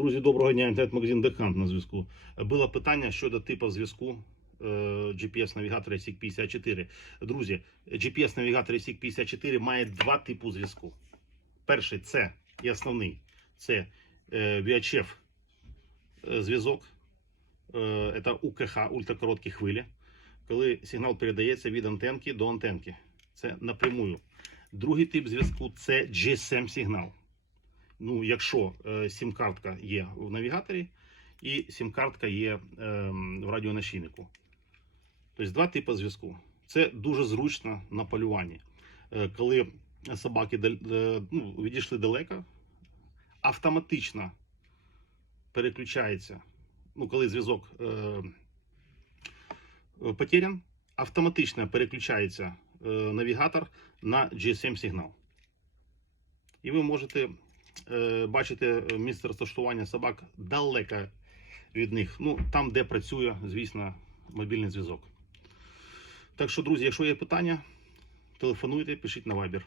Друзі, доброго дня. Інтернет-магазин Декант на зв'язку. Було питання щодо типу зв'язку е, GPS-навігатора SIG 54. Друзі, GPS-навігатор SIG 54 має два типи зв'язку. Перший це і основний це е, VHF е, зв'язок. Це УКХ, ультракороткі хвилі. Коли сигнал передається від антенки до антенки. Це напрямую. Другий тип зв'язку це GSM-сигнал ну, якщо е, сім-картка є в навігаторі і сім-картка є е, в радіоносійнику. Тобто два типи зв'язку. Це дуже зручно на полюванні. Е, коли собаки е, ну, відійшли далеко, автоматично переключається. Ну, коли зв'язок е, потерян, автоматично переключається навігатор на GSM-сигнал. І ви можете бачите місце розташування собак далеко від них. Ну, там, де працює, звісно, мобільний зв'язок. Так що, друзі, якщо є питання, телефонуйте, пишіть на Viber.